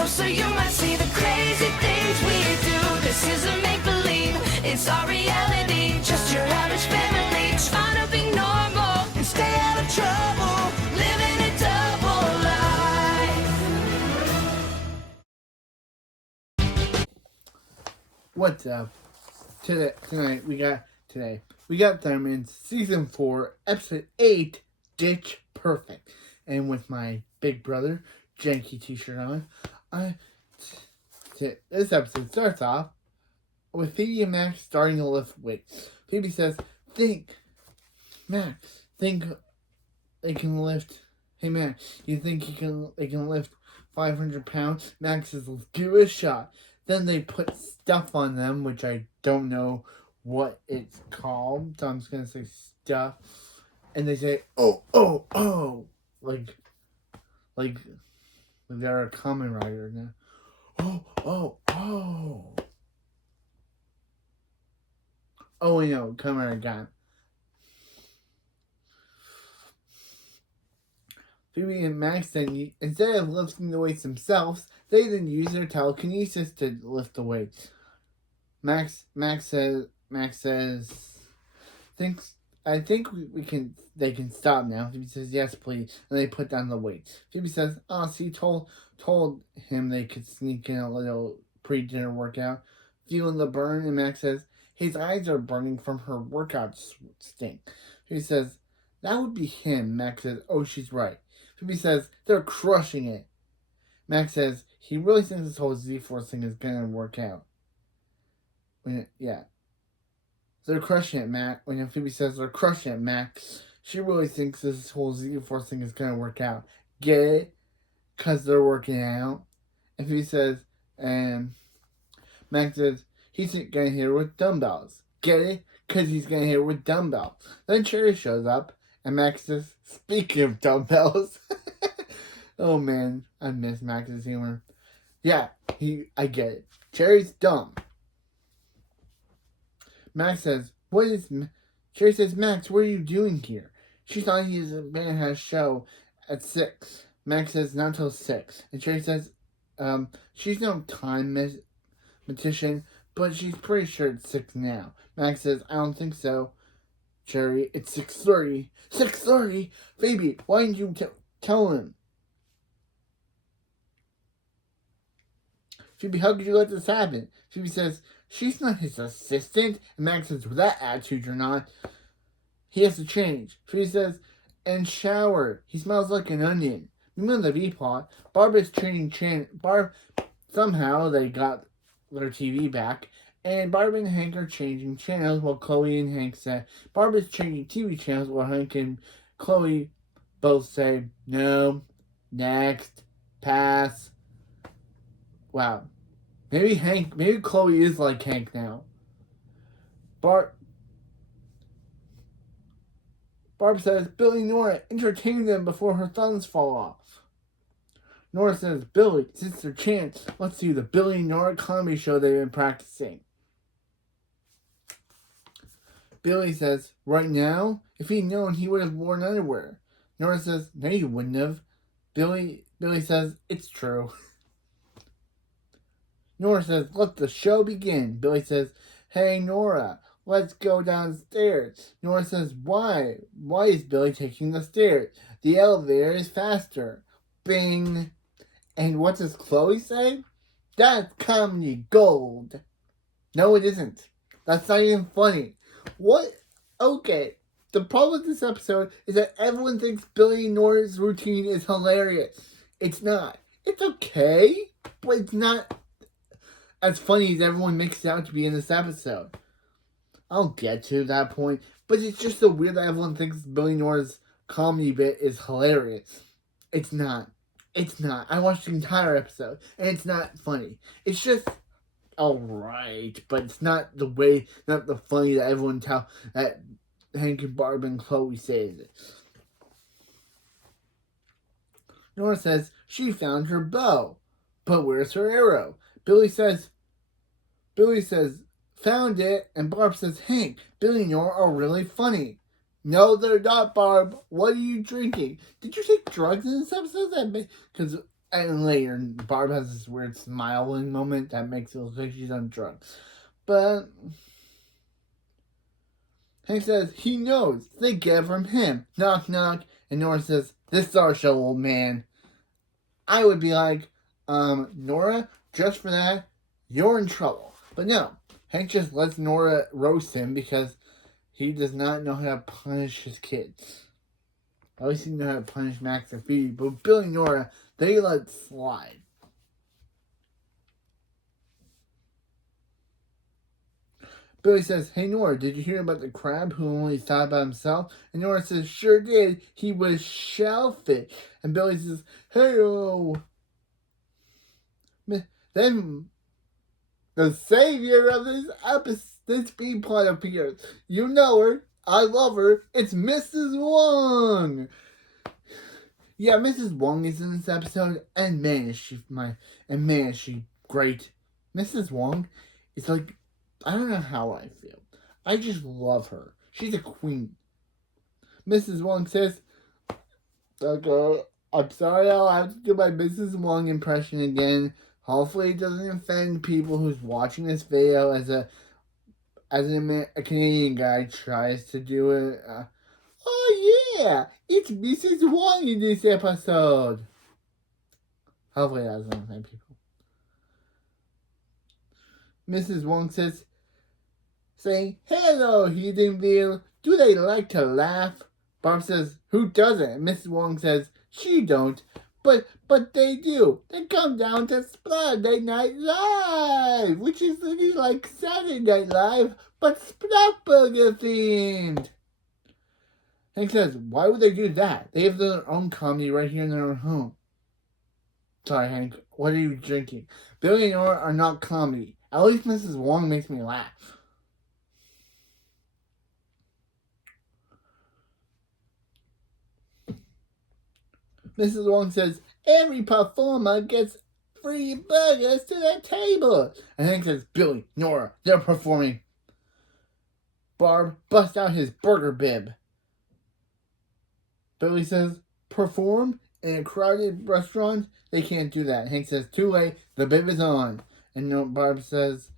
closer, you might see the crazy things we do. This isn't make-believe, it's our reality. Just your average family trying to be normal and stay out of trouble, living a double life. What's up? Tonight we got Thurman's Season 4, Episode 8, Ditch Perfect. And with my big brother, Janky t-shirt on, this episode starts off with Phoebe and Max starting to lift weights. Phoebe says, Max, think they can lift, hey Max, you think they can lift 500 pounds? Max says, let's give it a shot. Then they put stuff on them, which I don't know what it's called, so I'm just going to say stuff. And they say, oh, like they're a common rider now. Oh. Oh, we know, common rider got it. Phoebe and Max then, instead of lifting the weights themselves, they then use their telekinesis to lift the weights. Max says, I think they can stop now. Phoebe says, yes, please. And they put down the weights. Phoebe says, oh, so you told him they could sneak in a little pre-dinner workout. Feeling the burn, and Max says, his eyes are burning from her workout stink. Phoebe says, that would be him. Max says, oh, she's right. Phoebe says, they're crushing it. Max says, he really thinks this whole Z-Force thing is going to work out. Yeah. They're crushing it, Max. When Phoebe says they're crushing it, Max, she really thinks this whole Z-Force thing is going to work out. Get it? Because they're working out. And Phoebe says, Max says, he's going to hit her with dumbbells. Get it? Because he's going to hit her with dumbbells. Then Cherry shows up, and Max says, speaking of dumbbells. Oh, man. I miss Max's humor. Yeah, I get it. Cherry's dumb. Max says, Cherry says, Max, what are you doing here? She thought he was going to have a show at 6. Max says, not till 6. And Cherry says, she's no time magician, but she's pretty sure it's 6 now. Max says, I don't think so. Cherry, it's 6:30. 6:30? Phoebe, why didn't you tell him? Phoebe, how could you let this happen? Phoebe says, she's not his assistant. And Max says, with that attitude or not, he has to change. Phoebe says, and shower. He smells like an onion. Remember the V-plot. Barb is training Barb, somehow they got their TV back. And Barb and Hank are changing channels while Chloe and Hank say, Barb is changing TV channels while Hank and Chloe both say, no, next, pass. Wow. Maybe Chloe is like Hank now. Barb says, Billy, Nora, entertain them before her thumbs fall off. Nora says, Billy, since their chance, let's do the Billy and Nora comedy show they've been practicing. Billy says, right now? If he'd known, he would have worn underwear. Nora says, no, you wouldn't have. Billy says, it's true. Nora says, let the show begin. Billy says, hey, Nora, let's go downstairs. Nora says, why? Why is Billy taking the stairs? The elevator is faster. Bing. And what does Chloe say? That's comedy gold. No, it isn't. That's not even funny. What? Okay. The problem with this episode is that everyone thinks Billy and Nora's routine is hilarious. It's not. It's okay, but it's not as funny as everyone makes it out to be in this episode. I'll get to that point, but it's just so weird that everyone thinks Billy Nora's comedy bit is hilarious. It's not. It's not. I watched the entire episode, and it's not funny. It's just alright, but it's not the funny that everyone that Hank and Barb and Chloe say it is. Nora says she found her bow, but where's her arrow? Billy says, found it, and Barb says, Hank, Billy and Nora are really funny. No, they're not, Barb. What are you drinking? Did you take drugs in this episode? Because And later, Barb has this weird smiling moment that makes it look like she's on drugs. But Hank says he knows. They get it from him. Knock, knock. And Nora says, "This is our show, old man." I would be like, Nora, just for that, you're in trouble. But no, Hank just lets Nora roast him because he does not know how to punish his kids. At least he knows how to punish Max and Phoebe. But Billy and Nora, they let it slide. Billy says, "Hey Nora, did you hear about the crab who only thought about himself?" And Nora says, "Sure did. He was shellfish." And Billy says, "Hey-oh." Then the savior of this B plot appears. You know her. I love her. It's Mrs. Wong. Yeah, Mrs. Wong is in this episode, and man is she great. Mrs. Wong is like, I don't know how I feel. I just love her. She's a queen. Mrs. Wong says, "Okay, I'm sorry, I'll have to do my Mrs. Wong impression again. Hopefully it doesn't offend people who's watching this video as a Canadian guy tries to do it. Oh yeah, it's Mrs. Wong in this episode." Hopefully that doesn't offend people. Mrs. Wong says, saying, "Hello, Heathenville. Do they like to laugh?" Barb says, "Who doesn't?" Mrs. Wong says, "She don't. But they do. They come down to Saturday Night Live, which is really like Saturday Night Live, but Splatburger themed." Hank says, "Why would they do that? They have their own comedy right here in their own home." Sorry, Hank. What are you drinking? Billy and Nora are not comedy. At least Mrs. Wong makes me laugh. Mrs. Wong says, "Every performer gets free burgers to their table." And Hank says, "Billy, Nora, they're performing." Barb busts out his burger bib. Billy says, "Perform in a crowded restaurant? They can't do that." Hank says, "Too late, the bib is on." And Barb says,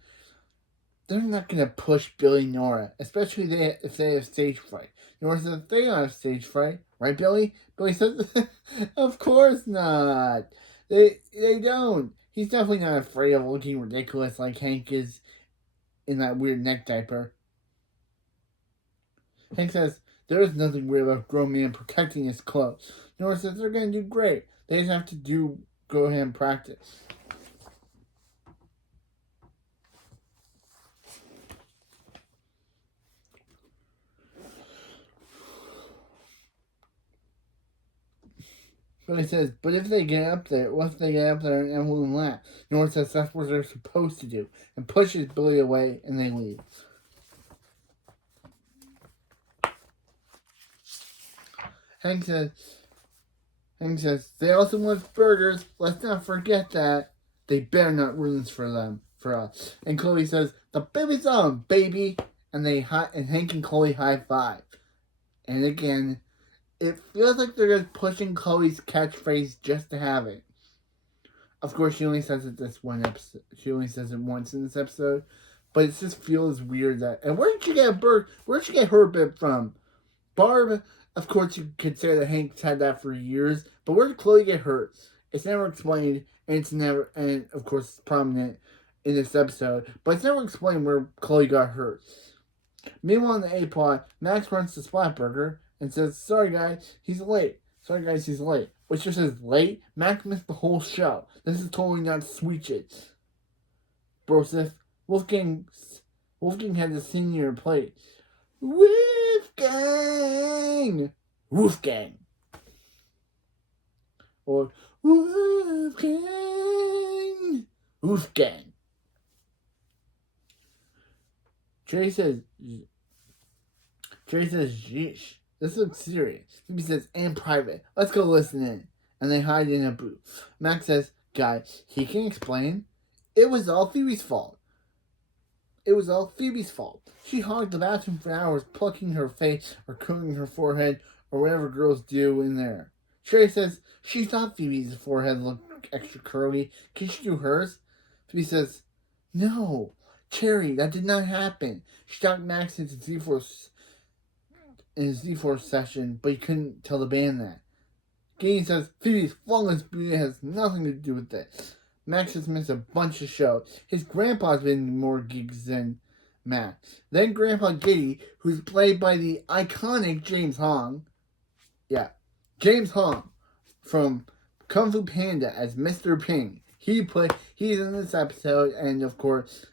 "They're not going to push Billy and Nora, especially if they have stage fright." Nora says, "They don't have stage fright. Right, Billy?" Billy says, "Of course not. They don't. He's definitely not afraid of looking ridiculous like Hank is in that weird neck diaper." Hank says, "There is nothing weird about a grown man protecting his clothes." Nora says, "They're going to do great. They just have to go ahead and practice." Billy says, "But if they get up there, what if they get up there and everyone laughs?" Nora says that's what they're supposed to do, and pushes Billy away, and they leave. Hank says, "They also want burgers. Let's not forget that. They better not ruin this for us." And Chloe says, "The baby's on, baby." And Hank and Chloe high five. And again, it feels like they're just pushing Chloe's catchphrase just to have it. Of course, she only says it this one episode. She only says it once in this episode. But it just feels weird that... And where did she get her bit from? Barb, of course, you could say that Hank's had that for years. But where did Chloe get hers? It's never explained. And of course, it's prominent in this episode. But it's never explained where Chloe got hers. Meanwhile, in the A plot, Max runs to Splatburger and says, "Sorry guys, he's late." Which just says late? Max missed the whole show. This is totally not Sweetchits. Broseph, Wolfgang had the senior plate. Wolfgang! Or Wolfgang. Trey says, "Yeesh. This looks serious." Phoebe says, "And private. Let's go listen in." And they hide in a booth. Max says, "Guys, he can explain. It was all Phoebe's fault. She hogged the bathroom for hours, plucking her face or combing her forehead or whatever girls do in there." Trey says she thought Phoebe's forehead looked extra curly. Can she do hers? Phoebe says, no, Cherry, that did not happen. She talked Max into Z-Force in his Z-Force session, but he couldn't tell the band that. Gideon says Phoebe's flawless beauty has nothing to do with it. Max has missed a bunch of shows. His grandpa's been in more gigs than Max. Then Grandpa Giddy, who's played by the iconic James Hong. Yeah, James Hong from Kung Fu Panda as Mr. Ping. He's in this episode, and of course,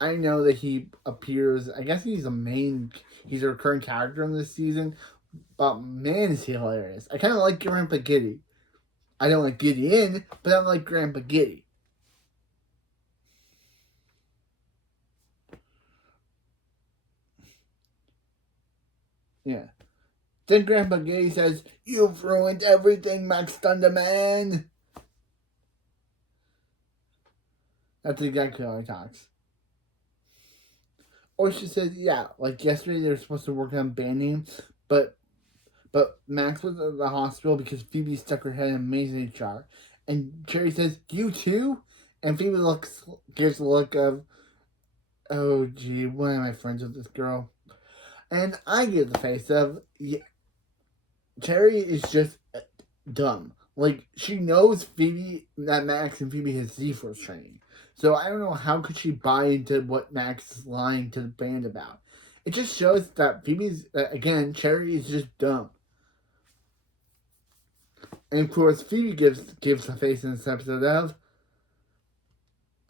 I know that he appears. I guess he's a recurring character in this season. But man, is he hilarious. I kind of like Grandpa Giddy. I don't like Gideon, but I like Grandpa Giddy. Yeah. Then Grandpa Giddy says, you've ruined everything, Max Thunderman. That's exactly how he talks. Or she says, yeah, like yesterday they were supposed to work on band names, but Max was at the hospital because Phoebe stuck her head in a maze in HR. And Cherry says, you too? And Phoebe gives a look of, oh gee, why am I friends with this girl? And I give the face of, yeah, Cherry is just dumb. Like, she knows that Max and Phoebe has Z-Force training. So I don't know how could she buy into what Max is lying to the band about. It just shows that again, Cherry is just dumb. And of course, Phoebe gives the face in this episode of,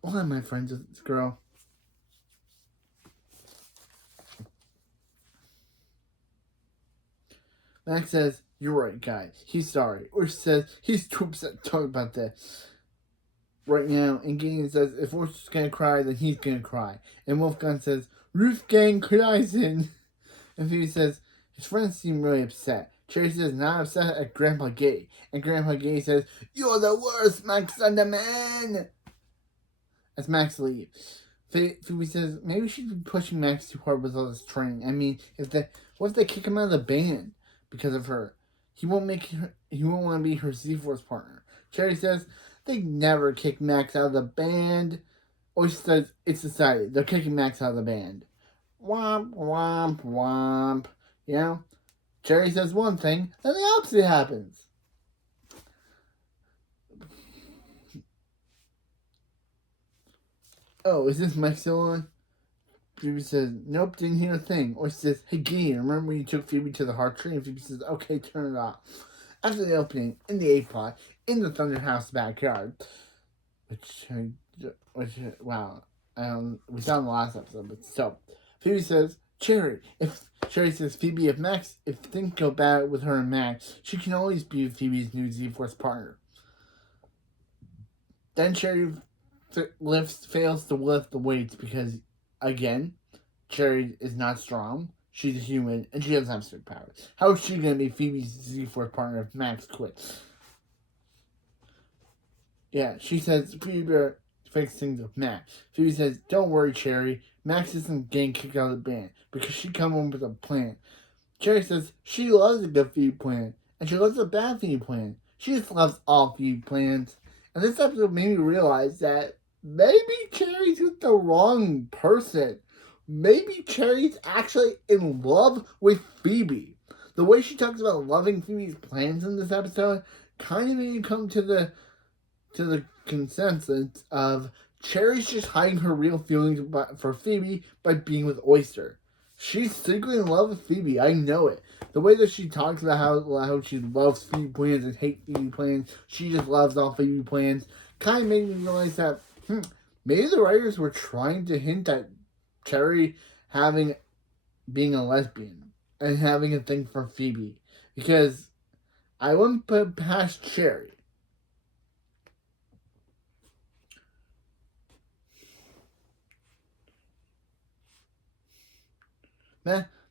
why am I friends with this girl? Max says, you're right, guys. He's sorry. Or she says, he's too upset to talk about this right now. And Gideon says, if Orchard's gonna cry, then he's gonna cry. And Wolfgang says, Wolfgang crying. And Phoebe says, his friends seem really upset. Cherry says, not upset at Grandpa Gay. And Grandpa Gay says, you're the worst, Max Thunderman! As Max leaves. Phoebe says, maybe she's been pushing Max too hard with all this training. I mean, what if they kick him out of the band because of her? He won't want to be her Z-Force partner. Cherry says, they never kick Max out of the band. Or she says, it's decided. They're kicking Max out of the band. Womp, womp, womp. You know? Cherry says one thing, then the opposite happens. Oh, is this mic still on? Phoebe says, nope, didn't hear a thing. Or she says, hey Gideon, remember when you took Phoebe to the heart tree? And Phoebe says, okay, turn it off. After the opening, in the A-plot, in the Thunder House backyard, which wow, we saw in the last episode, but still, Phoebe says, Cherry, if things go bad with her and Max, she can always be Phoebe's new Z-Force partner. Then Cherry fails to lift the weights because, again, Cherry is not strong. She's a human, and she doesn't have superpowers. How is she going to be Phoebe's Z-Force partner if Max quits? Yeah, she says Phoebe better fix things with Max. Phoebe says, don't worry, Cherry. Max isn't getting kicked out of the band because she come up with a plan. Cherry says she loves a good Phoebe plan, and she loves a bad Phoebe plan. She just loves all Phoebe plans. And this episode made me realize that maybe Cherry's with the wrong person. Maybe Cherry's actually in love with Phoebe. The way she talks about loving Phoebe's plans in this episode kind of made me come to the consensus of Cherry's just hiding her real feelings for Phoebe by being with Oyster. She's secretly in love with Phoebe. I know it. The way that she talks about how she loves Phoebe plans and hates Phoebe plans, she just loves all Phoebe plans, kind of made me realize that maybe the writers were trying to hint at Cherry being a lesbian and having a thing for Phoebe. Because I wouldn't put past Cherry.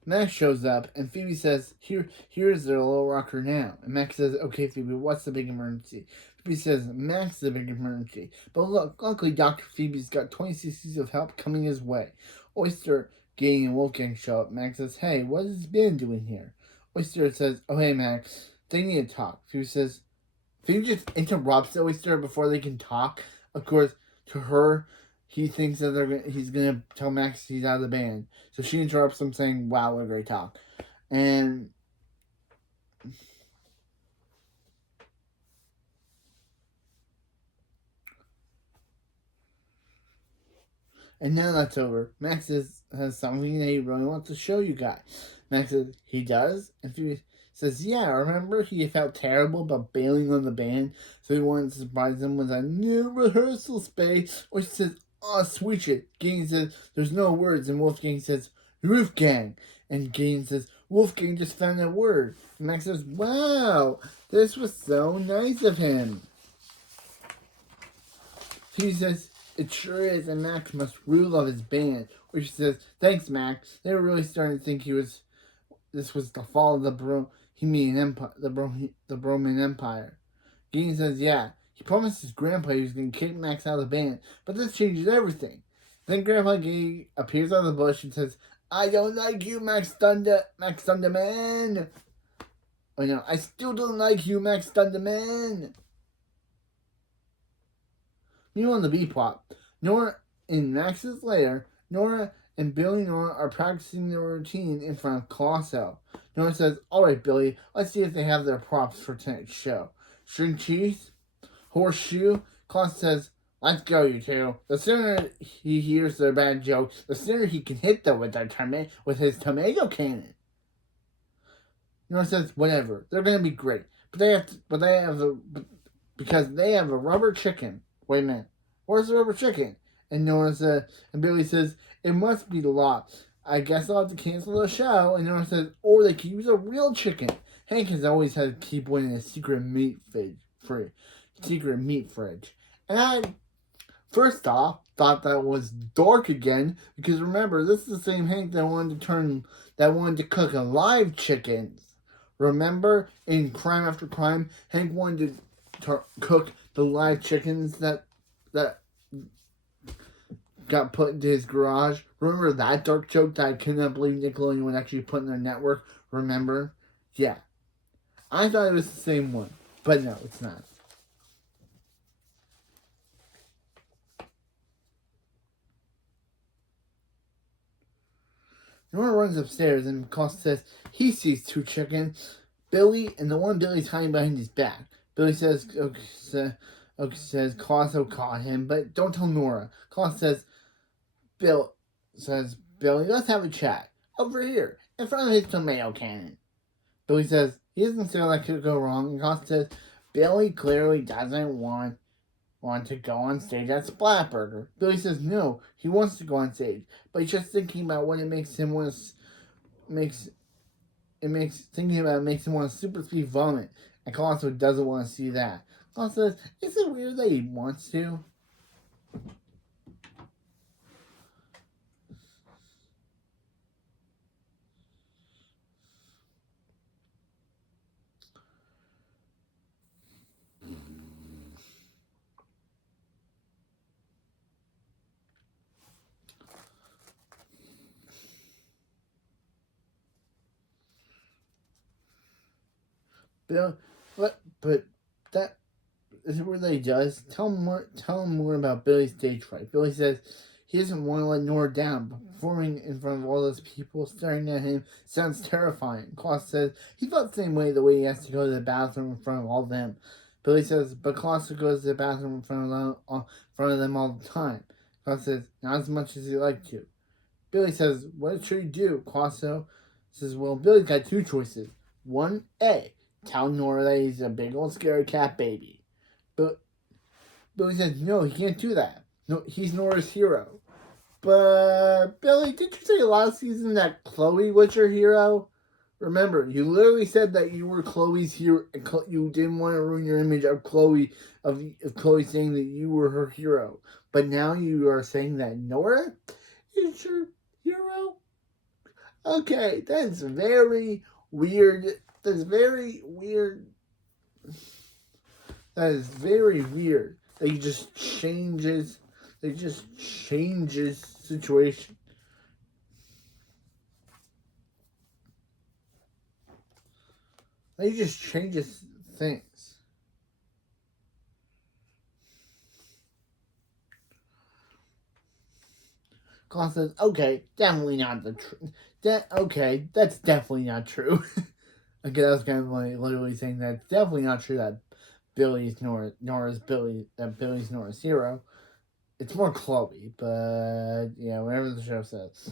Max shows up, and Phoebe says, here's their little rocker now. And Max says, okay, Phoebe, what's the big emergency? Phoebe says, Max is the big emergency. But look, luckily Dr. Phoebe's got 20 cc's of help coming his way. Oyster, Gang, and Wolfgang show up. Max says, hey, what is Ben doing here? Oyster says, oh, hey, Max, they need to talk. Phoebe says, Phoebe just interrupts the oyster before they can talk. Of course, to her, he thinks that he's gonna tell Max he's out of the band. So she interrupts him, saying, "Wow, what a great talk." And now that's over. Max has something that he really wants to show you guys. Max says, he does? And Phoebe says, yeah, remember he felt terrible about bailing on the band, so he wanted to surprise them with a new rehearsal space. Or she says, oh, switch it. Gideon says, there's no words, and Wolfgang says, Wolfgang. And Gideon says, Wolfgang just found a word. And Max says, wow, this was so nice of him. Phoebe says, it sure is, and Max must really love his band. Or she says, thanks, Max. They were really starting to think this was the fall of the Bohemian Empire, the Roman Empire. Gideon says, yeah. He promised his grandpa he was going to kick Max out of the band, but this changes everything. Then Grandpa Gay appears out of the bush and says, I don't like you, Max Thunderman. Oh no, I still don't like you, Max Thunderman. Meanwhile, in the B plot, Nora in Max's lair, Nora and Billy and Nora are practicing their routine in front of Colosso. Nora says, alright, Billy, let's see if they have their props for tonight's show. String cheese? Horseshoe? Colosso says, let's go, you two. The sooner he hears their bad jokes, the sooner he can hit them with his tomato cannon. Nora says, whatever, they're gonna be great. Because they have a rubber chicken. Wait a minute. Where's the rubber chicken? And Nora says, and Billy says, it must be the law. I guess I'll have to cancel the show. And Nora says, or they could use a real chicken. Hank has always had to keep one in a secret meat fridge. And I, first off, thought that was dark again, because remember, this is the same Hank that wanted to cook alive chickens. Remember, in Crime After Crime, Hank wanted to cook the live chickens that got put into his garage. Remember that dark joke that I could not believe Nickelodeon would actually put in their network? Remember? Yeah. I thought it was the same one. But no, it's not. Nora runs upstairs and Costa says he sees two chickens. Billy, and the one Billy's hiding behind his back. Billy says, Colosso caught him, but don't tell Nora. Colosso says, Billy, let's have a chat. Over here, in front of his tomato cannon. Billy says, he doesn't feel like it could go wrong, and Colosso says, Billy clearly doesn't want to go on stage at Splatburger. Billy says, no, he wants to go on stage, but he's just thinking about what it makes him want to, thinking about it makes him want to super speed vomit. And Colosso doesn't want to see that. Colosso says, is it weird that he wants to? Bill, but that is it really does. Tell him more about Billy's stage fright. Billy says he doesn't want to let Nora down, but performing in front of all those people staring at him sounds terrifying. Klaus says he felt the same way he has to go to the bathroom in front of all of them. Billy says, but Klaus goes to the bathroom in front of them all the time. Klaus says, not as much as he'd like to. Billy says, what should he do? Klaus says, well, Billy's got two choices. 1A, tell Nora that he's a big old scary cat baby. But Billy says, no, he can't do that. No, he's Nora's hero. But, Billy, didn't you say last season that Chloe was your hero? Remember, you literally said that you were Chloe's hero. You didn't want to ruin your image of Chloe, of Chloe saying that you were her hero. But now you are saying that Nora is your hero? Okay, that's very weird. That's very weird. That is very weird. That he just changes. It just changes situation. He just changes things. Claus says, okay, definitely not the truth. Okay, that's definitely not true. Okay, that was kind of like literally saying that it's definitely not true that Billy's Nora's hero. It's more Chloe, but yeah, whatever the show says.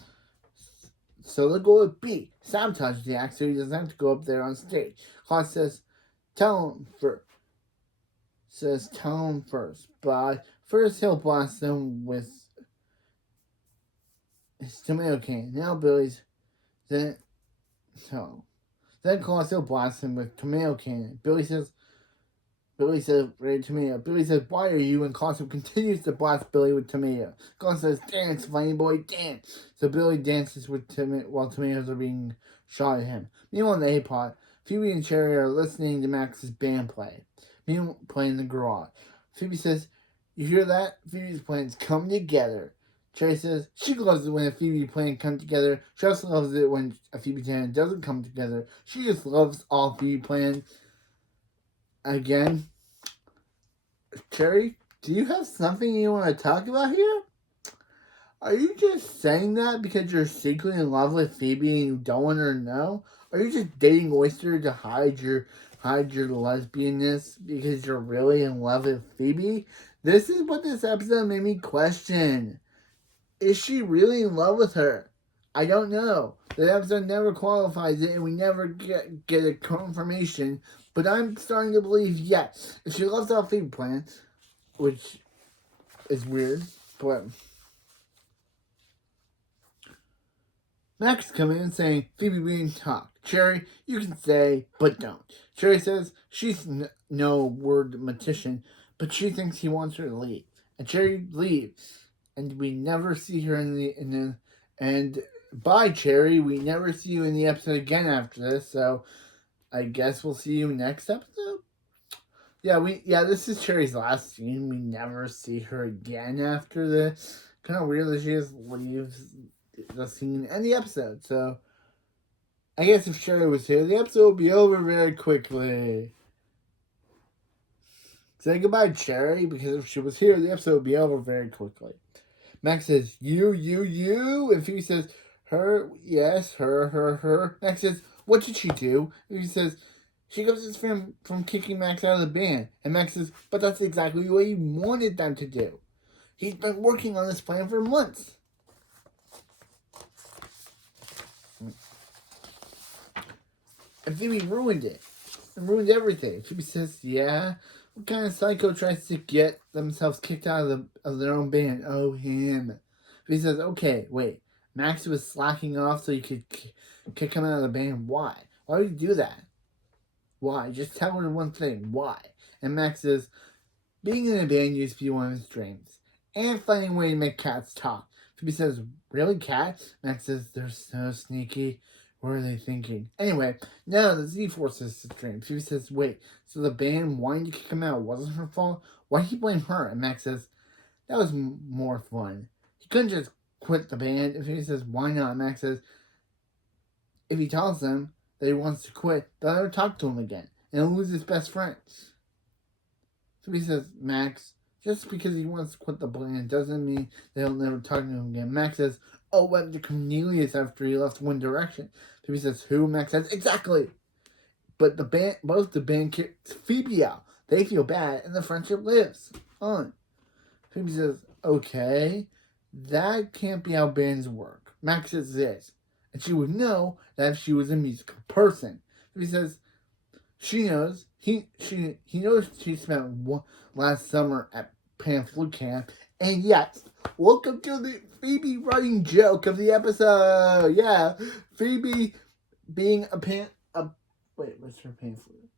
So the goal would be sabotage the act so he doesn't have to go up there on stage. Claus says, tell him first, but first he'll blast them with his tomato can. Now then so then Claus will blast him with tomato cannon. Billy says, Red Tomato. Billy says, why are you? And Claus continues to blast Billy with tomato. Claus says, dance, funny boy, dance. So Billy dances with while tomatoes are being shot at him. Meanwhile, in the A-Pot, Phoebe and Cherry are listening to Max's band play. Meanwhile, playing in the garage. Phoebe says, you hear that? Phoebe's plans come together. Cherry says, she loves it when a Phoebe plan come together. She also loves it when a Phoebe plan doesn't come together. She just loves all Phoebe plans. Again, Cherry, do you have something you want to talk about here? Are you just saying that because you're secretly in love with Phoebe and you don't want her to know? Are you just dating Oyster to hide your lesbianness because you're really in love with Phoebe? This is what this episode made me question. Is she really in love with her? I don't know. The episode never qualifies it, and we never get a confirmation. But I'm starting to believe yes. If she loves our Phoebe plan, which is weird, but Max coming in saying Phoebe being talk. Cherry, you can say, but don't. Cherry says she's no word magician, but she thinks he wants her to leave, and Cherry leaves, and we never see her and bye Cherry. We never see you in the episode again after this. So I guess we'll see you next episode. This is Cherry's last scene. We never see her again after this. Kind of weird that she just leaves the scene and the episode. So, I guess if Cherry was here, the episode would be over very quickly. Say goodbye, Cherry, because if she was here, the episode would be over very quickly. Max says, you. And Phoebe says, her, yes, her. Max says, what did she do? And he says, she keeps his friend from kicking Max out of the band. And Max says, but that's exactly what he wanted them to do. He's been working on this plan for months. And Phoebe ruined it. And ruined everything. Phoebe says, yeah? What kind of psycho tries to get themselves kicked out of their own band? Oh, him. Phoebe says, okay, wait. Max was slacking off so you could kick him out of the band. Why? Why would you do that? Why? Just tell her one thing. Why? And Max says, being in a band used to be one of his dreams. And finding a way to make cats talk. Phoebe says, really, cats? Max says, they're so sneaky. What are they thinking? Anyway, now the Z-Force is his dream. Phoebe says, wait, so the band wanting to kick him out wasn't her fault? Why did he blame her? And Max says, that was more fun. He couldn't just quit the band. And Phoebe says, why not? And Max says, if he tells them that he wants to quit, they'll never talk to him again. And he'll lose his best friend. Phoebe says, Max, just because he wants to quit the band doesn't mean they'll never talk to him again. Max says, oh, what happened to Cornelius after he left One Direction? Phoebe says, who? Max says, exactly. But both the band kicked Phoebe out. They feel bad, and the friendship lives on. Phoebe says, okay, that can't be how bands work. Max says this, and she would know that if she was a musical person. Phoebe says, she knows. He knows she spent last summer at Pan Flute Camp. And yes, welcome to the Phoebe running joke of the episode. Yeah, Phoebe being what's her pan flute?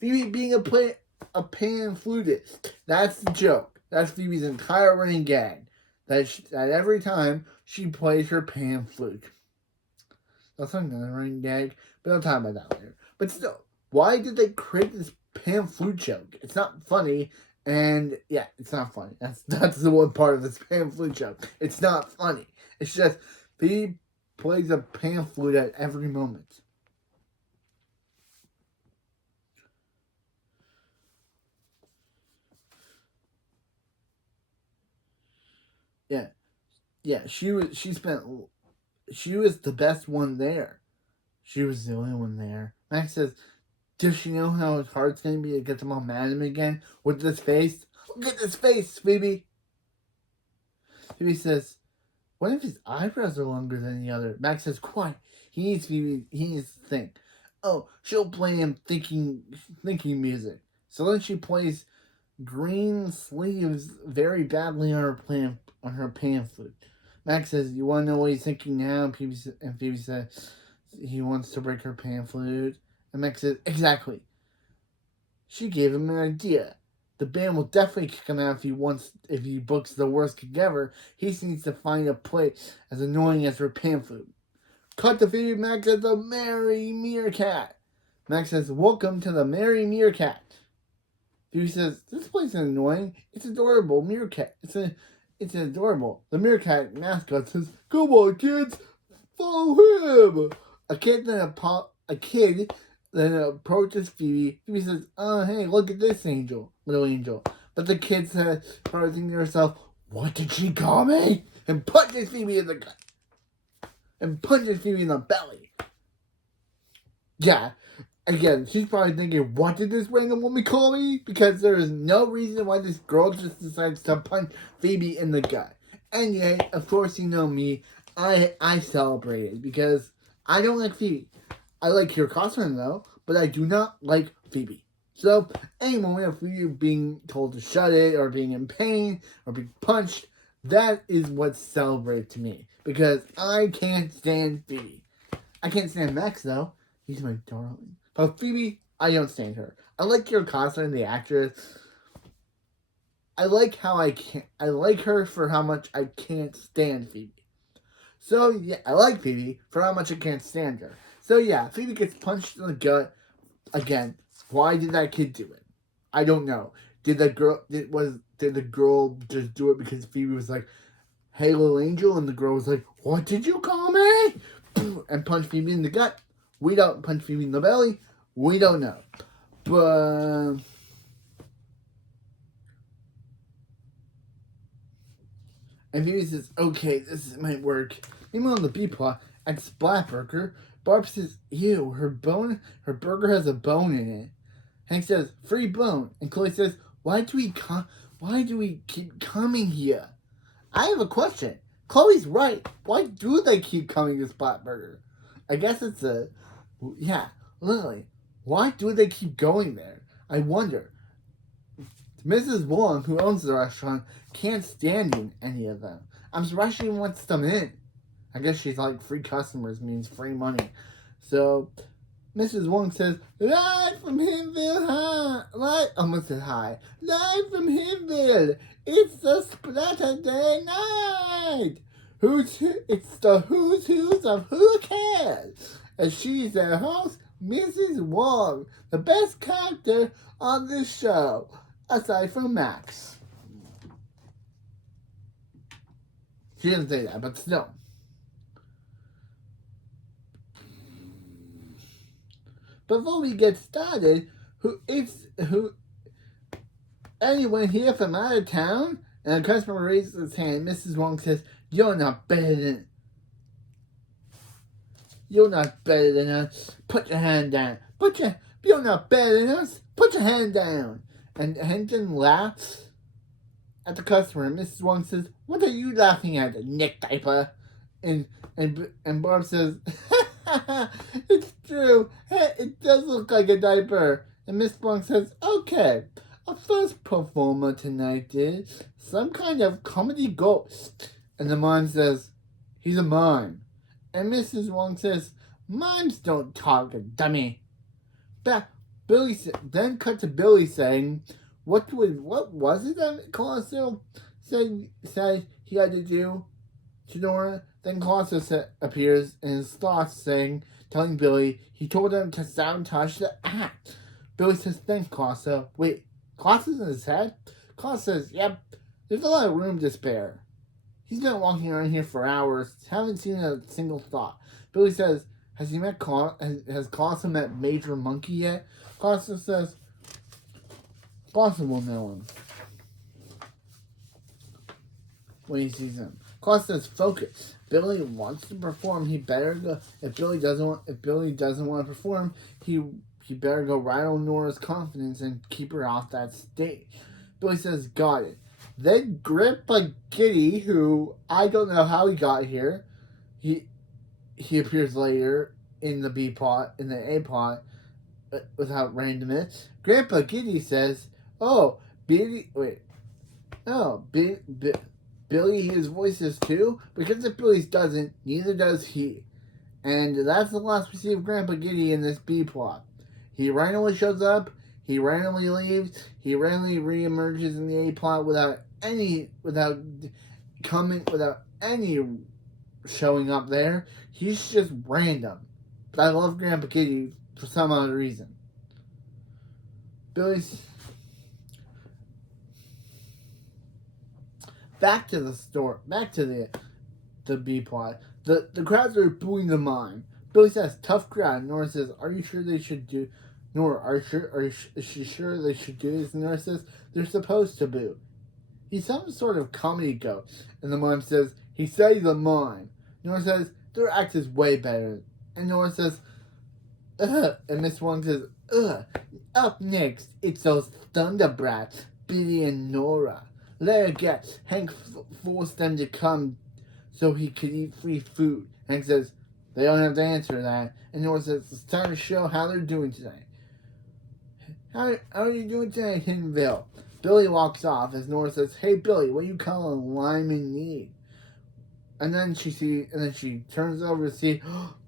Phoebe being a pan flutist. That's the joke. That's Phoebe's entire running gag. That every time she plays her pan flute. That's not another running gag, but I'll talk about that later. But still, why did they create this pan flute joke? It's not funny, and yeah, it's not funny. That's the one part of this pan flute joke. It's not funny. It's just Phoebe plays a pan flute at every moment. Yeah. Yeah, she was the best one there. She was the only one there. Max says, does she know how hard it's going to be to get them all mad at him again with this face? Look at this face, Phoebe. Phoebe says, what if his eyebrows are longer than the other? Max says, quiet. He needs to think. Oh, she'll play him thinking music. So then she plays Green Sleeves very badly on her pan flute. Max says, you want to know what he's thinking now? And Phoebe says he wants to break her pan flute. And Max says, exactly. She gave him an idea. The band will definitely kick him out if he books the worst gig ever. He needs to find a place as annoying as her pan flute. Cut to Phoebe. Max says, the Merry Meerkat. Max says, welcome to the Merry Meerkat. Phoebe says, this place is annoying. It's adorable. Meerkat. It's adorable. The Meerkat mascot says, come on, kids. Follow him. A kid then approaches Phoebe. Phoebe says, oh, hey, look at this little angel. But the kid says, probably thinking to herself, what did she call me? And punches Phoebe in the gut. And punches Phoebe in the belly. Yeah. Again, she's probably thinking, what did this random woman call me? Because there is no reason why this girl just decides to punch Phoebe in the gut. And yet, of course, you know me, I celebrated because I don't like Phoebe. I like her costume though, but I do not like Phoebe. So, any moment of Phoebe being told to shut it, or being in pain, or being punched, that is what's celebrated to me. Because I can't stand Phoebe. I can't stand Max though. He's my darling. But Phoebe, I don't stand her. I like her costume, the actress. I like her for how much I can't stand Phoebe. So, yeah, I like Phoebe for how much I can't stand her. So, yeah, Phoebe gets punched in the gut. Again, why did that kid do it? I don't know. Did the girl just do it because Phoebe was like, hey, little angel? And the girl was like, what did you call me? And punch Phoebe in the gut. We don't punch Phoebe in the belly. We don't know. But and Phoebe says, okay, this might work. Meanwhile, on the B plot, at Splatburger, Barb says, ew, her burger has a bone in it. Hank says, free bone. And Chloe says, why do we keep coming here? I have a question. Chloe's right. Why do they keep coming to Splatburger? I guess it's Lily. Why do they keep going there? I wonder. Mrs. Wong, who owns the restaurant, can't stand any of them. I'm surprised she wants them in. I guess she's like, free customers means free money. So, Mrs. Wong says, live from Hinville High. Almost said hi. Live from Hinville. It's a Saturday night. It's the who's of who cares. And she's their host, Mrs. Wong, the best character on this show, aside from Max. She didn't say that, but still. Before we get started, anyone here from out of town? And a customer raises his hand. Mrs. Wong says, you're not better than us. Put your hand down. You're not better than us. Put your hand down. And Henson laughs at the customer. And Mrs. Wong says, what are you laughing at, Nick diaper? And Barb says, it's true. Hey, it does look like a diaper. And Miss Wong says, okay. Our first performer tonight is some kind of comedy ghost. And the mime says, he's a mime. And Mrs. Wong says, mimes don't talk, dummy. Then cut to Billy saying, what was it that Colosso said he had to do to Nora? Then Colosso appears in his thoughts telling Billy he told him to sabotage the act. Billy says, thanks, Colosso. Wait, Colosso's in his head? Colosso says, yep, there's a lot of room to spare. He's been walking around here for hours, haven't seen a single thought. Billy says, has Colosso met Major Monkey yet? Colosso says, Colosso will know him. when he sees him. Claus says, "Focus. Billy wants to perform. He better go. If Billy doesn't want to perform, he better go rattle Nora's confidence and keep her off that stage." Billy says, "Got it." Then Grandpa Giddy, who I don't know how he got here, he appears later in the B plot, in the A plot, without randomness. Grandpa Giddy says, "Oh, Billy, wait, no, Billy hears voices too, because if Billy doesn't, neither does he." And that's the last we see of Grandpa Giddy in this B plot. He randomly shows up, he randomly leaves, he randomly reemerges in the A plot without any showing up there. He's just random. But I love Grandpa Giddy for some other reason. Billy's back to the store, back to the B plot. The crowds are booing the mime. Billy says, "Tough crowd." Nora says, "Are you sure they should do?" Nora, is she sure they should do this? Nora says, "They're supposed to boo. He's some sort of comedy ghost." And the mime says, "He said he's a mime." Nora says, "Their act is way better." And Nora says, "Ugh." And Miss Wong says, "Ugh." Up next, it's those Thunderbrats, Billy and Nora. Let her guess. Hank forced them to come so he could eat free food. Hank says, "They don't have to answer that." And Nora says, "It's time to show how they're doing today." How are you doing today, Hinville? Billy walks off as Nora says, "Hey Billy, what do you call a lime in need?" And then she turns over to see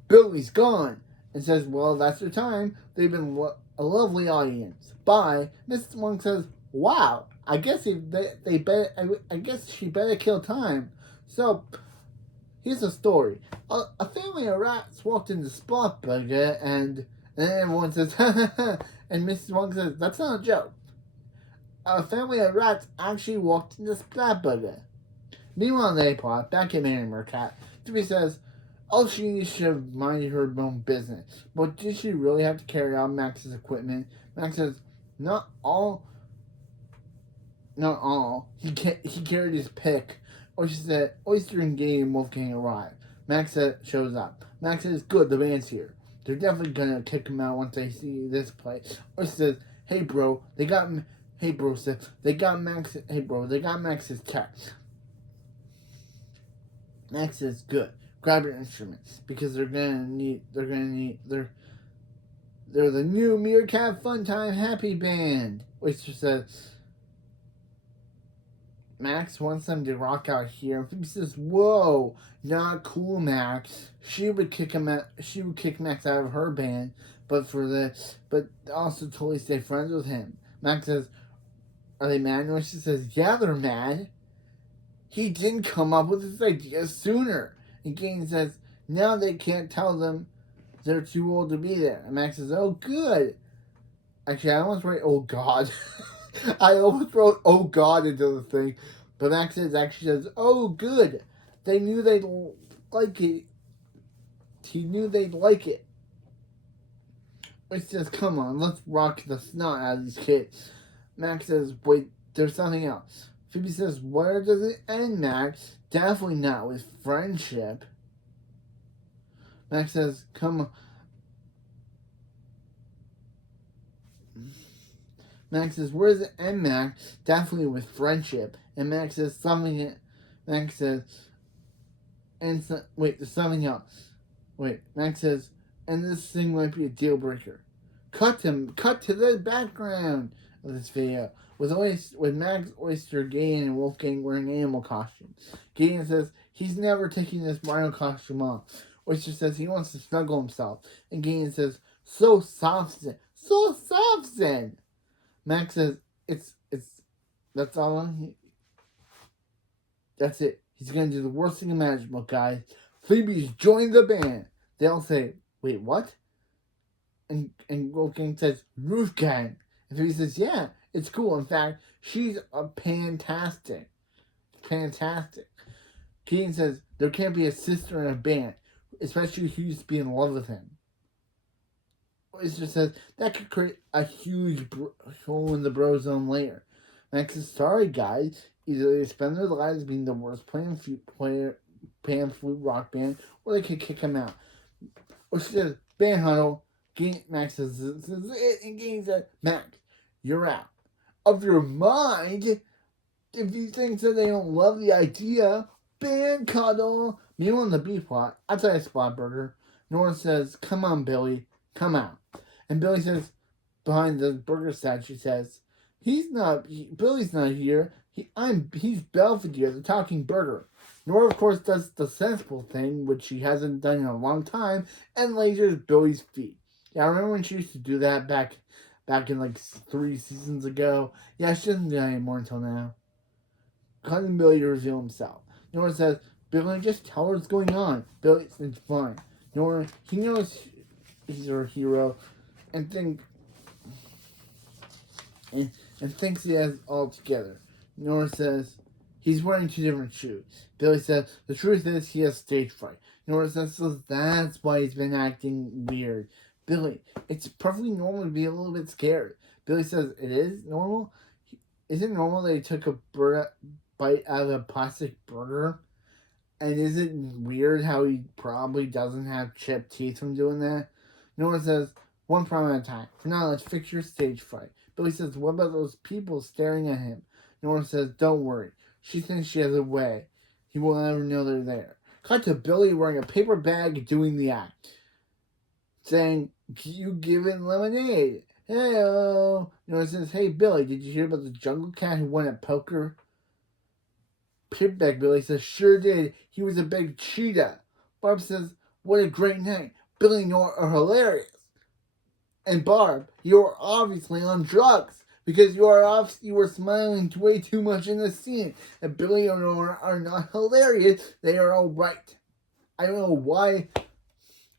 Billy's gone and says, "Well, that's their time. They've been a lovely audience. Bye." Mrs. Monk says, "Wow, I guess she better kill time." So here's the story. A family of rats walked into Spot Burger and everyone says, "Ha ha ha." And Mrs. Wong says, "That's not a joke. A family of rats actually walked into Splat Burger." Meanwhile, in the A-plot, back at Mary Mercat, Phoebe says, "Oh, she should have minded her own business. But did she really have to carry out Max's equipment?" Max says, Not all. He carried his pick." Or she said, "Oyster and Gay and Wolfgang arrived." Max shows up. Max says, "Good, the band's here. They're definitely gonna kick him out once they see this play." Or she says, "Hey bro, they got Max. Hey bro, they got Max's text." Max says, "Good. Grab your instruments because they're the new Meerkat Funtime Happy Band." Oyster says, "Max wants them to rock out here." And Phoebe says, "Whoa, not cool, Max." She would kick Max out of her band, but also totally stay friends with him. Max says, "Are they mad?" And she says, "Yeah, they're mad. He didn't come up with this idea sooner." And Gaines says, "Now they can't tell them they're too old to be there." And Max says, "Oh, good." Actually, I almost wrote, "Oh, God." I almost wrote, "Oh, God" into the thing. But Max says, "Oh, good. They knew they'd like it." He knew they'd like it. Which says, "Come on, let's rock the snot out of these kids." Max says, "Wait, there's something else." Phoebe says, "Where does it end, Max?" "Definitely not with friendship." Max says, "Come on." Max says, "Where does it end, Max?" "Definitely with friendship." And Max says, Max says, there's something else. Max says, "And this thing might be a deal breaker." Cut to the background of this video with Max, Oyster, Gideon, and Wolfgang wearing animal costumes. Gideon says he's never taking this rhino costume off. Oyster says he wants to snuggle himself, and Gideon says, so soft, Zen." Max says, that's all. That's it. He's gonna do the worst thing imaginable, guys. Phoebe's joined the band. They all say, "Wait, what?" And Wolfgang says, "Wolfgang." And Phoebe says, "Yeah, it's cool. In fact, she's a fantastic. Keaton says, "There can't be a sister in a band, especially who used to be in love with him." Oyster says, "That could create a huge hole in the bro zone later." Max says, sorry guys, either they spend their lives being the worst pan flute rock band, or they could kick him out. Or she says, band huddle. Max says, this is it. And Gaines says, Max, you're out of your mind if you think that they don't love the idea. Band cuddle. Meanwhile, in the B plot, outside of Spot Burger, Nora says, come on, Billy, come out. And Billy says, behind the burger stand, she says, Billy's not here. He's Belvedere, the talking burger. Nora, of course, does the sensible thing, which she hasn't done in a long time, and lasers Billy's feet. Yeah, I remember when she used to do that back in like 3 seasons ago. Yeah, she doesn't do that anymore until now. Causing Billy to reveal himself. Nora says, Billy, just tell her what's going on. Billy says, fine. Nora, he knows he's her hero, and thinks he has it all together. Nora says, he's wearing 2 different shoes. Billy says, the truth is he has stage fright. Nora says, so that's why he's been acting weird. Billy, it's perfectly normal to be a little bit scared. Billy says, it is normal? Is it normal that he took a bite out of a plastic burger? And is it weird how he probably doesn't have chipped teeth from doing that? Nora says, one problem at a time. For now, let's fix your stage fright. Billy says, what about those people staring at him? Nora says, don't worry. She thinks she has a way. He will never know they're there. Cut to Billy wearing a paper bag doing the act. Saying, you giving lemonade. Hey-o. Nora says, hey, Billy, did you hear about the jungle cat who won at poker? Pitback Billy says, sure did. He was a big cheetah. Barb says, what a great night. Billy and Nora are hilarious. And Barb, you are obviously on drugs because you were smiling way too much in the scene. And Billy and Nora are not hilarious. They are all right. I don't know why.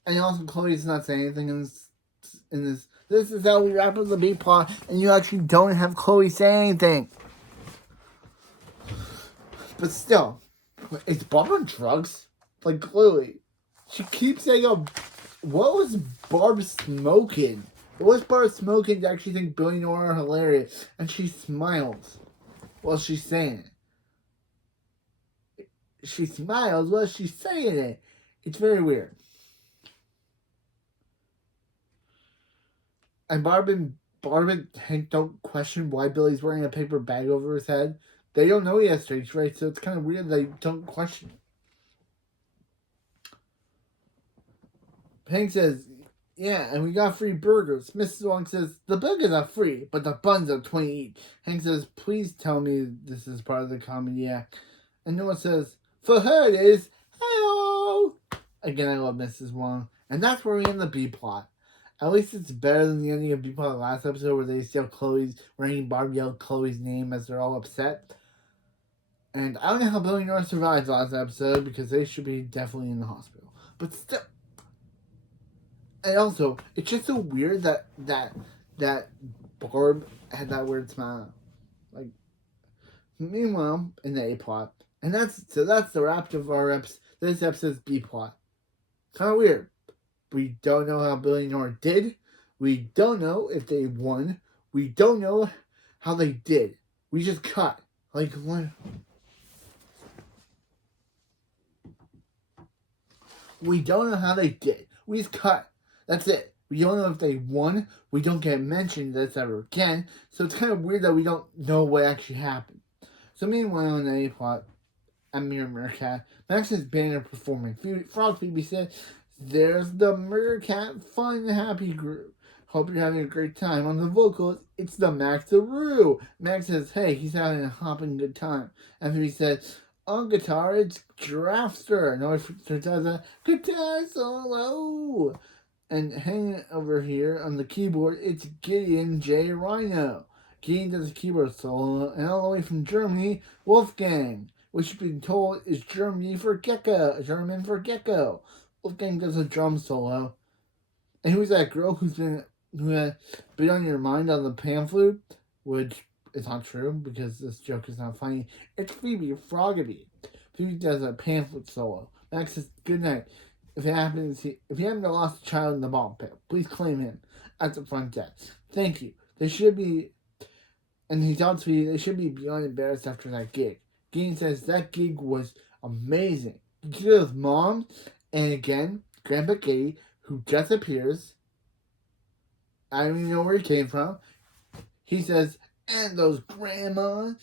And also, Chloe's not saying anything in this. This is how we wrap up the B plot, and you actually don't have Chloe say anything. But still, is Barb on drugs? Like, clearly. She keeps saying, what was Barb smoking? What was Barb smoking to actually think Billy and Nora are hilarious? And she smiles while she's saying it. She smiles while she's saying it. It's very weird. And Barb and Hank don't question why Billy's wearing a paper bag over his head. They don't know he has stage fright, so it's kind of weird they don't question it. Hank says, yeah, and we got free burgers. Mrs. Wong says, the burgers are free, but the buns are 20 each. Hank says, please tell me this is part of the comedy act. And Noah says, for her it is. Hello. Again, I love Mrs. Wong. And that's where we end the B plot. At least it's better than the ending of B plot last episode where they yell Barb yelled Chloe's name as they're all upset. And I don't know how Billy and Nora survived last episode because they should be definitely in the hospital. But still. And also, it's just so weird that Barb had that weird smile. Like, meanwhile, in the A plot. And that's the wrap of our this episode's B plot. Kind of weird. We don't know how Billy and Nora did. We don't know if they won. We don't know how they did. We just cut. Like, what? We don't know how they did. We just cut. That's it. We don't know if they won. We don't get mentioned this ever again. So it's kind of weird that we don't know what actually happened. So meanwhile, in the A plot, at Meerkat, Max's banner performing. Frog Phoebe said, there's the Meerkat Fun Happy Group. Hope you're having a great time. On the vocals, it's the Max-a-Roo. Max says, hey, he's having a hopping good time. And Phoebe says, on guitar, it's Giraffester. Nora does a guitar solo. And hanging over here on the keyboard, it's Gideon J. Rhino. Gideon does a keyboard solo. And all the way from Germany, Wolfgang, which you've been told is German for gecko. Wolfgang does a drum solo. And who's that girl who had been on your mind on the pan flute? Which is not true because this joke is not funny. It's Phoebe Froggy. Phoebe does a pan flute solo. Max says, good night. If you happen to lost a child in the ball pit, please claim him at the front desk. Thank you. There should be And he tells me they should be beyond embarrassed after that gig. Gideon says that gig was amazing. He kills mom, and again, Grandpa Katie, who just appears. I don't even know where he came from. He says, and those grandmas.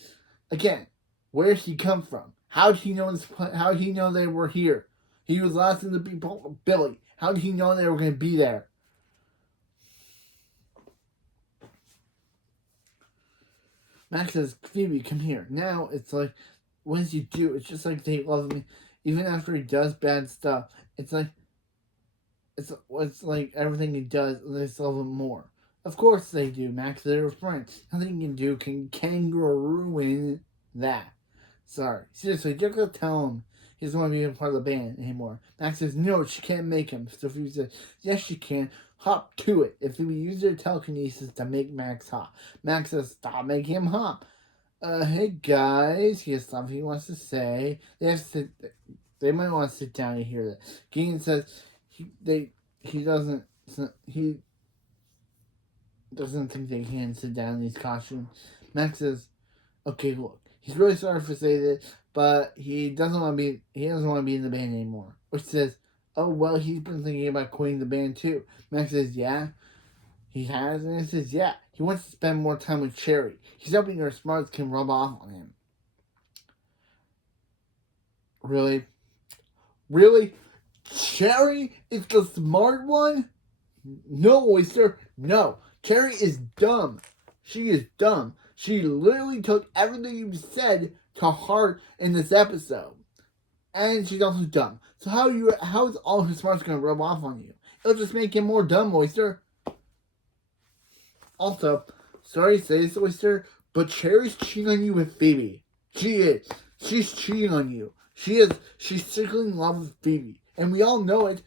Again, where'd he come from? How did he know this? How did he know they were here? He was last in the people, Billy. How did he know they were going to be there? Max says, Phoebe, come here. Now it's like, what does he do? It's just like they love him, even after he does bad stuff. It's like everything he does, they still love him more. Of course they do, Max. They're friends. Nothing you can do can ruin that. Sorry. Seriously, just go tell him he doesn't want to be a part of the band anymore. Max says, no, she can't make him. So Phoebe says, yes, she can. Hop to it. If Phoebe used her telekinesis to make Max hop. Max says, stop making him hop. Hey guys, he has something he wants to say. They might want to sit down and hear that. Gideon says he doesn't think they can sit down in these costumes. Max says, okay, look, he's really sorry for saying this, but he doesn't want to be in the band anymore. Which says, oh well, he's been thinking about quitting the band too. Max says, yeah, he has, and he says, yeah, he wants to spend more time with Cherry. He's hoping her smarts can rub off on him. Really? Cherry is the smart one? No, Oyster, no. Cherry is dumb. She is dumb. She literally took everything you said to heart in this episode. And she's also dumb. So how is all her smarts going to rub off on you? It'll just make him more dumb, Oyster. Also, sorry to say this, Oyster, but Cherry's cheating on you with Phoebe. She is. She's cheating on you. She's secretly in love with Phoebe. And we all know it.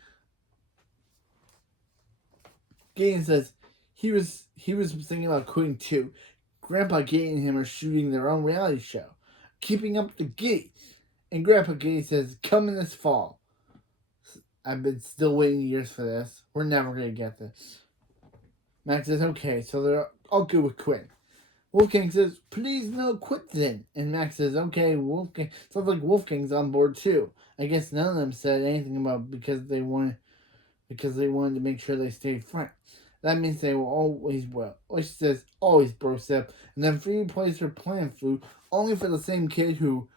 Gideon says he was thinking about quitting too. Grandpa Gideon and him are shooting their own reality show, Keeping Up the Giddy. And Grandpa Gideon says, coming this fall. I've been still waiting years for this. We're never going to get this. Max says, okay, so they're all good with quitting. Wolfgang says, please no quit then. And Max says, okay, Wolfgang. Sounds like Wolfgang's on board too. I guess none of them said anything about because they wanted to make sure they stayed friends. That means they will always will. Which says, always, bro, step. And then Phoebe plays her plan food only for the same kid who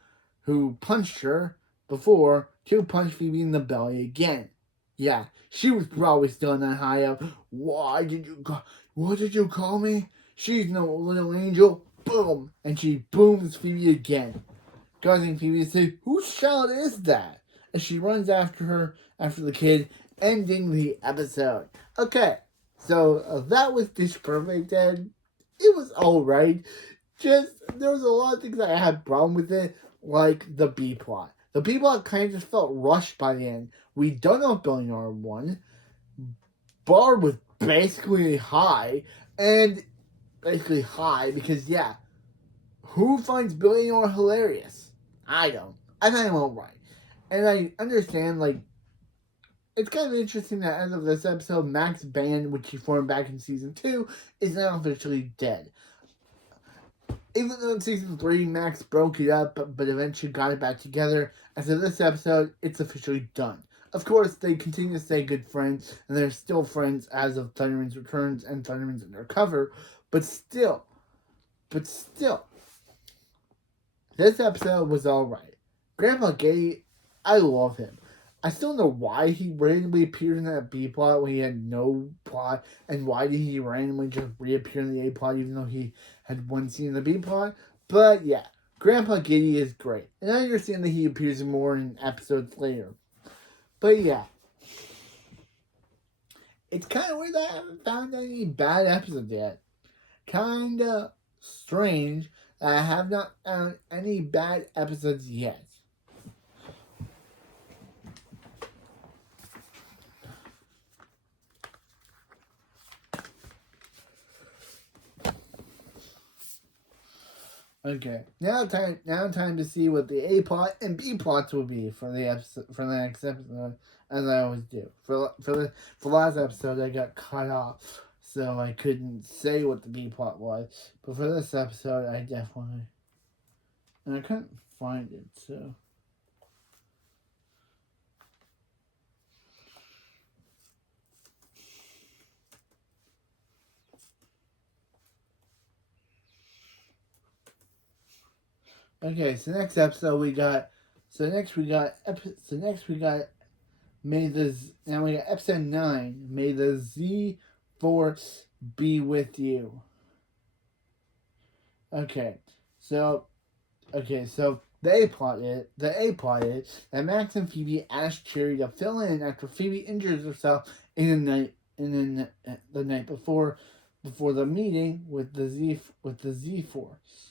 punched her before to punch Phoebe in the belly again. Yeah, she was probably still in that high up. What did you call me? She's no little angel. Boom. And she booms Phoebe again. Causing Phoebe to say, whose child is that? As she runs after the kid, ending the episode. Okay, so that was Pitch Perfect, and it was alright. Just, there was a lot of things that I had problem with it, like the B plot. The B plot kind of just felt rushed by the end. We don't know if Billy Nora won. Bar was basically high, because, yeah, who finds Billy Nora hilarious? I don't. I find him alright. And I understand, like, it's kind of interesting that as of this episode, Mac's band, which he formed back in season 2, is now officially dead. Even though in season 3, Max broke it up, but eventually got it back together, as of this episode, it's officially done. Of course, they continue to stay good friends, and they're still friends as of Thunderman's Returns and Thunderman's Undercover, but still, this episode was alright. Grandpa Gay, I love him. I still don't know why he randomly appeared in that B plot when he had no plot, and why did he randomly just reappear in the A plot even though he had one scene in the B plot. But yeah, Grandpa Giddy is great. And I understand that he appears more in episodes later. But yeah, it's kind of weird that I haven't found any bad episodes yet. Kinda strange that I have not found any bad episodes yet. Okay, now time to see what the A plot and B plots will be for the next episode, as I always do. For last episode, I got cut off, so I couldn't say what the B plot was. But for this episode, I definitely, and I couldn't find it, so. Okay, so next episode we got. So next we got. May the now we got episode 9. May the Z Force be with you. Okay, so the A plot is that Max and Phoebe ask Cherry to fill in after Phoebe injures herself in the night before the meeting with the Z Force.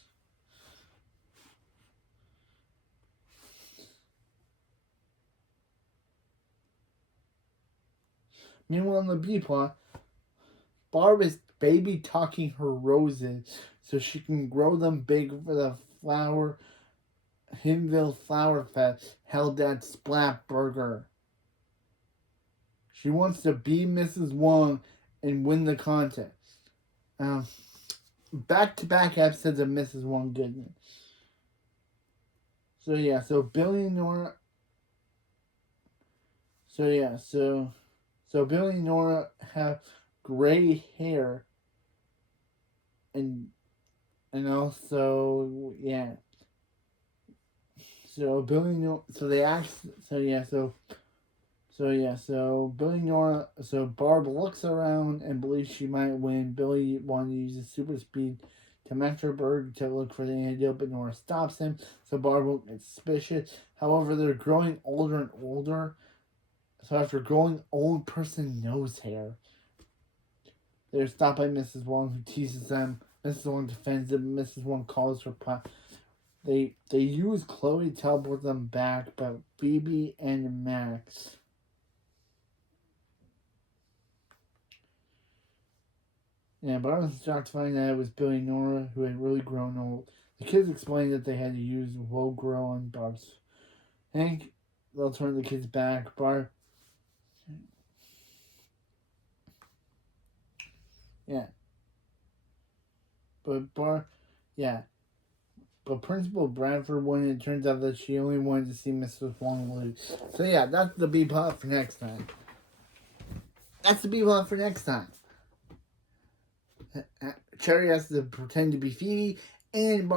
Meanwhile, in the B plot, Barb is baby talking her roses so she can grow them big for the Himville Flower Fest held at Splat Burger. She wants to be Mrs. Wong and win the contest. Back-to-back episodes of Mrs. Wong goodness. So yeah, so Billy and Nora. So yeah, so Billy and Nora have gray hair, and also yeah. So Billy Nora. So they act. So yeah. So Billy Nora. So Barb looks around and believes she might win. Billy wanted to use his super speed to match her bird to look for the antidote, but Nora stops him. So Barb won't get suspicious. However, they're growing older and older. So after growing old person nose hair, they're stopped by Mrs. Wong, who teases them. Mrs. Wong defends them. Mrs. Wong calls her. They use Chloe to teleport them back, but Phoebe and Max. Yeah, but I was shocked to find that it was Billy and Nora who had really grown old. The kids explained that they had to use Low Grow on Barb's. Hank, they'll turn the kids back. Barb. Yeah. But Principal Bradford won, and it turns out that she only wanted to see Mrs. Wong lose. So yeah, that's the B plot for next time. Cherry has to pretend to be Phoebe, and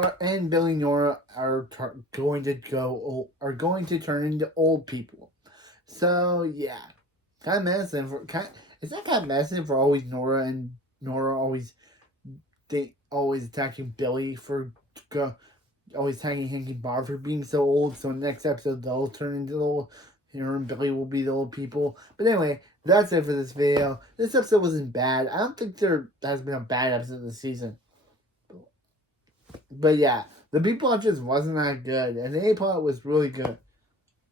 Billy and Nora are going to turn into old people. So yeah, kind of menacing is that kind of menacing for always Nora always attacking Billy always attacking Hank and Bob for being so old. So next episode they'll turn into the old. Her and Billy will be the old people. But anyway, that's it for this video. This episode wasn't bad. I don't think there has been a bad episode this season. But yeah, the B plot just wasn't that good, and the A plot was really good.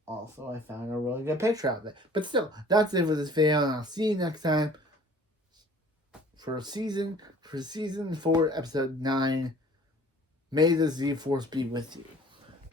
Also, I found a really good picture of it. But still, that's it for this video, and I'll see you next time for season 4, episode 9. May the Z Force be with you.